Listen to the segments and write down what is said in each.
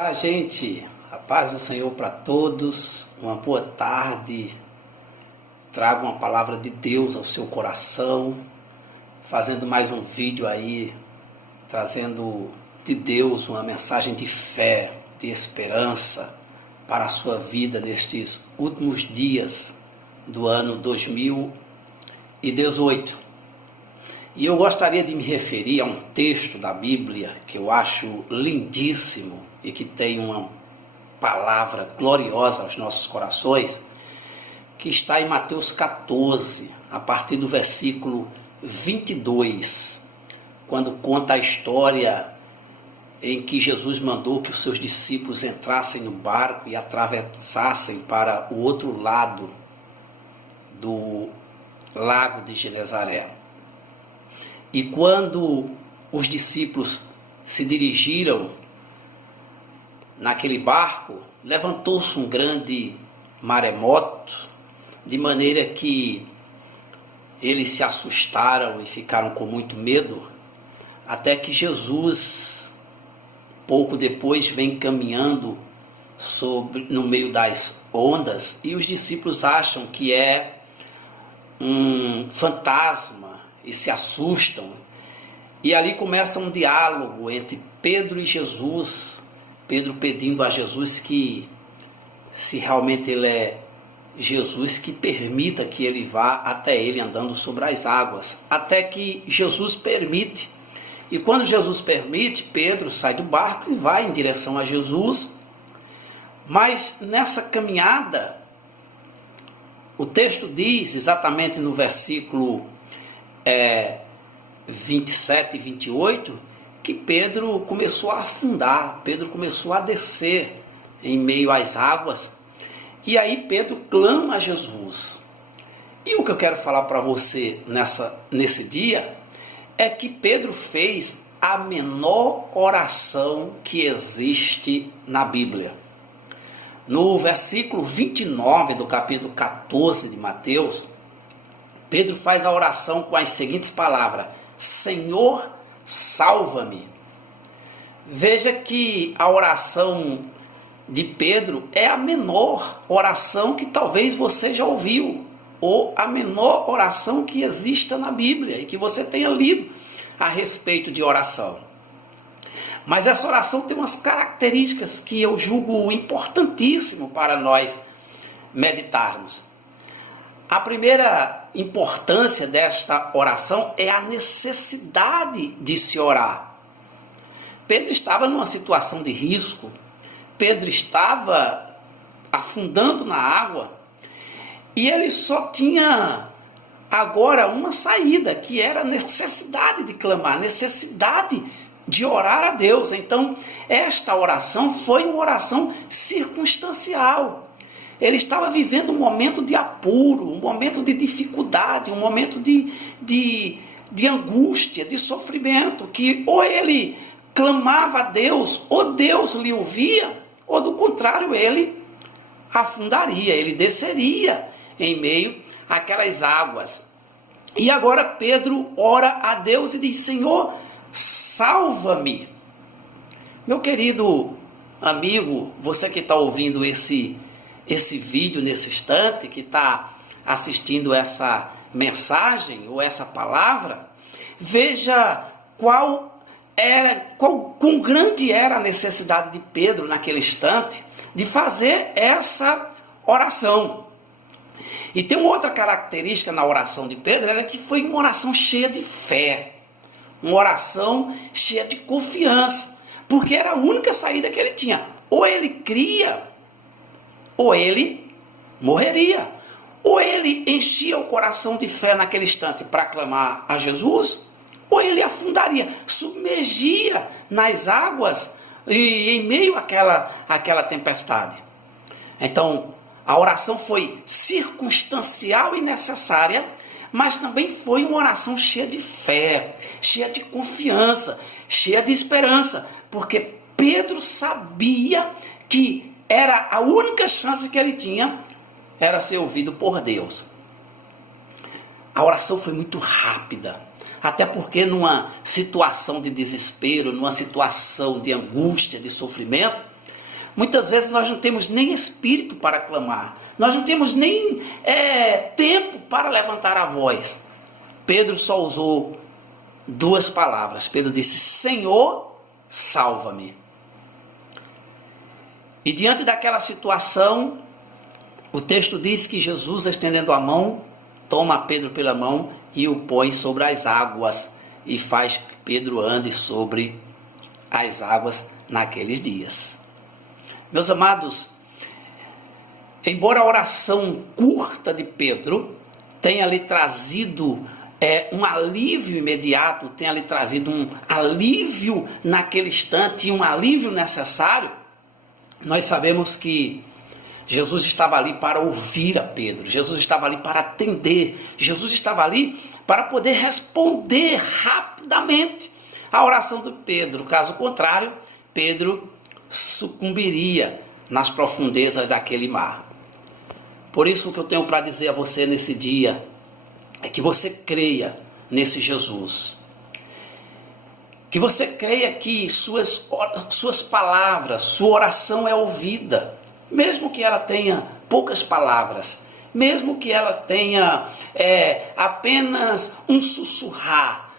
Olá, gente, a paz do Senhor para todos, uma boa tarde. Trago uma palavra de Deus ao seu coração, fazendo mais um vídeo aí, trazendo de Deus uma mensagem de fé, de esperança para a sua vida nestes últimos dias do ano 2018. E eu gostaria de me referir a um texto da Bíblia que eu acho lindíssimo e que tem uma palavra gloriosa aos nossos corações, que está em Mateus 14, a partir do versículo 22, quando conta a história em que Jesus mandou que os seus discípulos entrassem no barco e atravessassem para o outro lado do lago de Genezaré. E quando os discípulos se dirigiram naquele barco, levantou-se um grande maremoto, de maneira que eles se assustaram e ficaram com muito medo, até que Jesus, pouco depois, vem caminhando no meio das ondas, e os discípulos acham que é um fantasma e se assustam. E ali começa um diálogo entre Pedro e Jesus, Pedro pedindo a Jesus que, se realmente ele é Jesus, que permita que ele vá até ele andando sobre as águas, até que Jesus permite. E quando Jesus permite, Pedro sai do barco e vai em direção a Jesus. Mas nessa caminhada, o texto diz, exatamente no versículo 27 e 28, que Pedro começou a afundar, Pedro começou a descer em meio às águas. E aí Pedro clama a Jesus. E o que eu quero falar para você nesse dia é que Pedro fez a menor oração que existe na Bíblia. No versículo 29 do capítulo 14 de Mateus, Pedro faz a oração com as seguintes palavras: Senhor, salva-me. Veja que a oração de Pedro é a menor oração que talvez você já ouviu, ou a menor oração que exista na Bíblia e que você tenha lido a respeito de oração. Mas essa oração tem umas características que eu julgo importantíssimo para nós meditarmos. A primeira importância desta oração é a necessidade de se orar. Pedro estava numa situação de risco, Pedro estava afundando na água e ele só tinha agora uma saída, que era a necessidade de clamar, a necessidade de orar a Deus. Então, esta oração foi uma oração circunstancial. Ele estava vivendo um momento de apuro, um momento de dificuldade, um momento de angústia, de sofrimento, que ou ele clamava a Deus, ou Deus lhe ouvia, ou do contrário, ele afundaria, ele desceria em meio àquelas águas. E agora Pedro ora a Deus e diz: Senhor, salva-me. Meu querido amigo, você que está ouvindo esse vídeo nesse instante, que está assistindo essa mensagem ou essa palavra, veja quão grande era a necessidade de Pedro naquele instante de fazer essa oração. E tem uma outra característica na oração de Pedro, era que foi uma oração cheia de fé, uma oração cheia de confiança, porque era a única saída que ele tinha: ou ele cria, ou ele morreria. Ou ele enchia o coração de fé naquele instante para clamar a Jesus, ou ele afundaria, submergia nas águas e em meio àquela tempestade. Então, a oração foi circunstancial e necessária, mas também foi uma oração cheia de fé, cheia de confiança, cheia de esperança, porque Pedro sabia que era a única chance que ele tinha, era ser ouvido por Deus. A oração foi muito rápida, Até porque numa situação de desespero, numa situação de angústia, de sofrimento, Muitas vezes nós não temos nem espírito para clamar. Nós não temos nem tempo para levantar a voz. Pedro só usou 2 palavras. Pedro disse: Senhor, salva-me. E diante daquela situação, o texto diz que Jesus, estendendo a mão, toma Pedro pela mão e o põe sobre as águas e faz que Pedro ande sobre as águas naqueles dias. Meus amados, embora a oração curta de Pedro tenha lhe trazido um alívio imediato, tenha lhe trazido um alívio naquele instante, um alívio necessário, nós sabemos que Jesus estava ali para ouvir a Pedro, Jesus estava ali para atender, Jesus estava ali para poder responder rapidamente a oração de Pedro. Caso contrário, Pedro sucumbiria nas profundezas daquele mar. Por isso, o que eu tenho para dizer a você nesse dia é que você creia nesse Jesus. Que você creia que suas palavras, sua oração é ouvida, mesmo que ela tenha poucas palavras, mesmo que ela tenha apenas um sussurrar,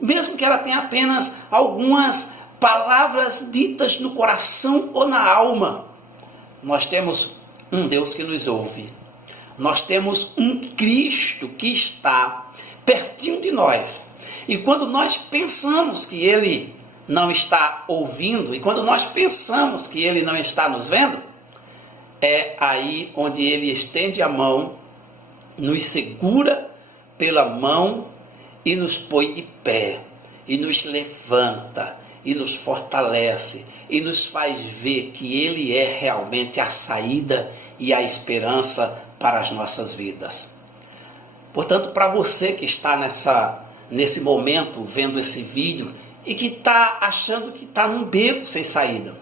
mesmo que ela tenha apenas algumas palavras ditas no coração ou na alma. Nós temos um Deus que nos ouve. Nós temos um Cristo que está pertinho de nós. E quando nós pensamos que Ele não está ouvindo, e quando nós pensamos que Ele não está nos vendo, é aí onde Ele estende a mão, nos segura pela mão e nos põe de pé, e nos levanta, e nos fortalece, e nos faz ver que Ele é realmente a saída e a esperança para as nossas vidas. Portanto, para você que está nesse momento vendo esse vídeo e que está achando que está num beco sem saída,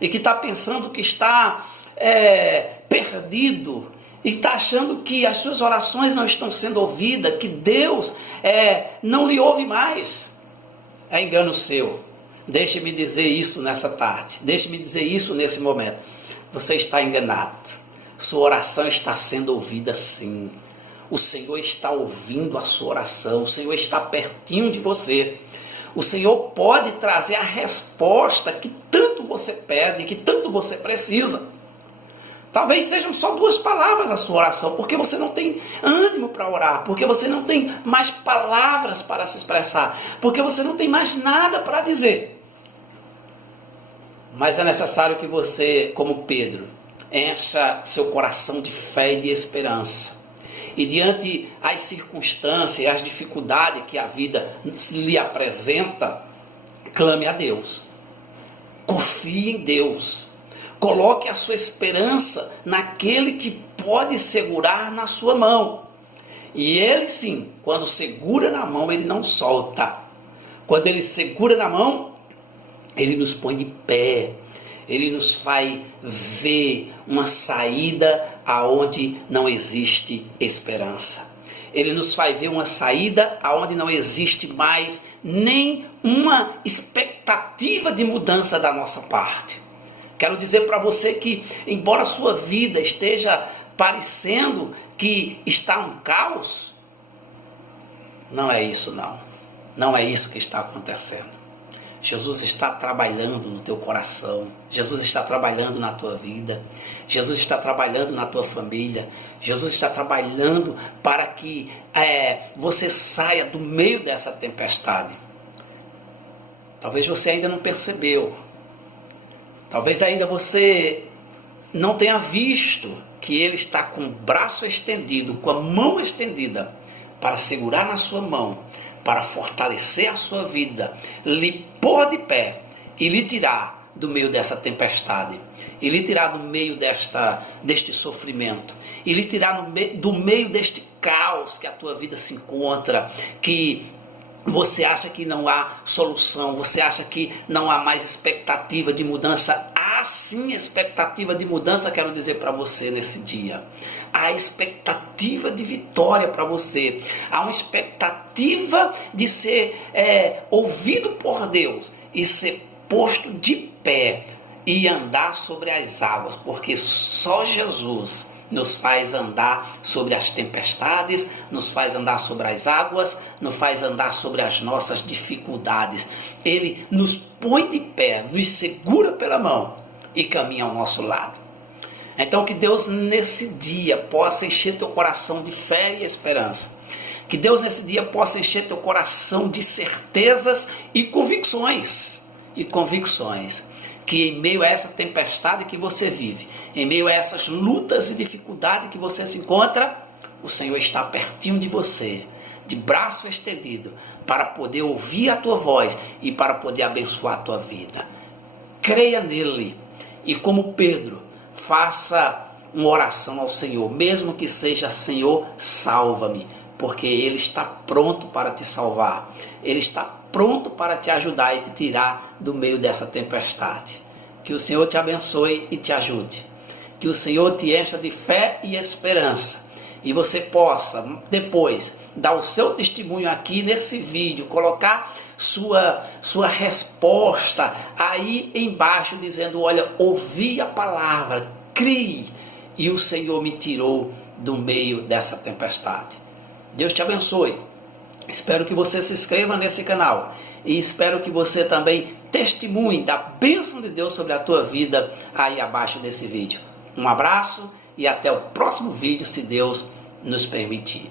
e que está pensando que está perdido, e está achando que as suas orações não estão sendo ouvidas, que Deus não lhe ouve mais, é engano seu. Deixe-me dizer isso nessa tarde, deixe-me dizer isso nesse momento. Você está enganado, sua oração está sendo ouvida sim. O Senhor está ouvindo a sua oração, o Senhor está pertinho de você. O Senhor pode trazer a resposta que tanto você pede, que tanto você precisa. Talvez sejam só 2 palavras a sua oração, porque você não tem ânimo para orar, porque você não tem mais palavras para se expressar, porque você não tem mais nada para dizer. Mas é necessário que você, como Pedro, encha seu coração de fé e de esperança. E diante as circunstâncias, as dificuldades que a vida lhe apresenta, clame a Deus. Confie em Deus. Coloque a sua esperança naquele que pode segurar na sua mão. E Ele sim, quando segura na mão, Ele não solta. Quando Ele segura na mão, Ele nos põe de pé. Ele nos faz ver uma saída aonde não existe esperança. Ele nos faz ver uma saída aonde não existe mais nem uma expectativa de mudança da nossa parte. Quero dizer para você que, embora a sua vida esteja parecendo que está um caos, não é isso não. Não é isso que está acontecendo. Jesus está trabalhando no teu coração, Jesus está trabalhando na tua vida, Jesus está trabalhando na tua família, Jesus está trabalhando para que você saia do meio dessa tempestade. Talvez você ainda não percebeu, talvez ainda você não tenha visto que Ele está com o braço estendido, com a mão estendida, para segurar na sua mão, para fortalecer a sua vida, lhe pôr de pé e lhe tirar do meio dessa tempestade, e lhe tirar do meio deste sofrimento, e lhe tirar do meio deste caos que a tua vida se encontra, que você acha que não há solução, você acha que não há mais expectativa de mudança. Há sim expectativa de mudança, quero dizer para você nesse dia. Há expectativa de vitória para você. Há uma expectativa de ser ouvido por Deus e ser posto de pé e andar sobre as águas, porque só Jesus nos faz andar sobre as tempestades, nos faz andar sobre as águas, nos faz andar sobre as nossas dificuldades. Ele nos põe de pé, nos segura pela mão e caminha ao nosso lado. Então que Deus nesse dia possa encher teu coração de fé e esperança. Que Deus nesse dia possa encher teu coração de certezas e convicções. Que em meio a essa tempestade que você vive, em meio a essas lutas e dificuldades que você se encontra, o Senhor está pertinho de você, de braço estendido, para poder ouvir a tua voz e para poder abençoar a tua vida. Creia nele e, como Pedro, faça uma oração ao Senhor, mesmo que seja: Senhor, salva-me, porque Ele está pronto para te salvar. Ele está pronto para te ajudar e te tirar do meio dessa tempestade. Que o Senhor te abençoe e te ajude. Que o Senhor te encha de fé e esperança. E você possa, depois, dar o seu testemunho aqui nesse vídeo, colocar sua resposta aí embaixo, dizendo: olha, ouvi a palavra, crie, e o Senhor me tirou do meio dessa tempestade. Deus te abençoe. Espero que você se inscreva nesse canal e espero que você também testemunhe da bênção de Deus sobre a tua vida aí abaixo desse vídeo. Um abraço e até o próximo vídeo, se Deus nos permitir.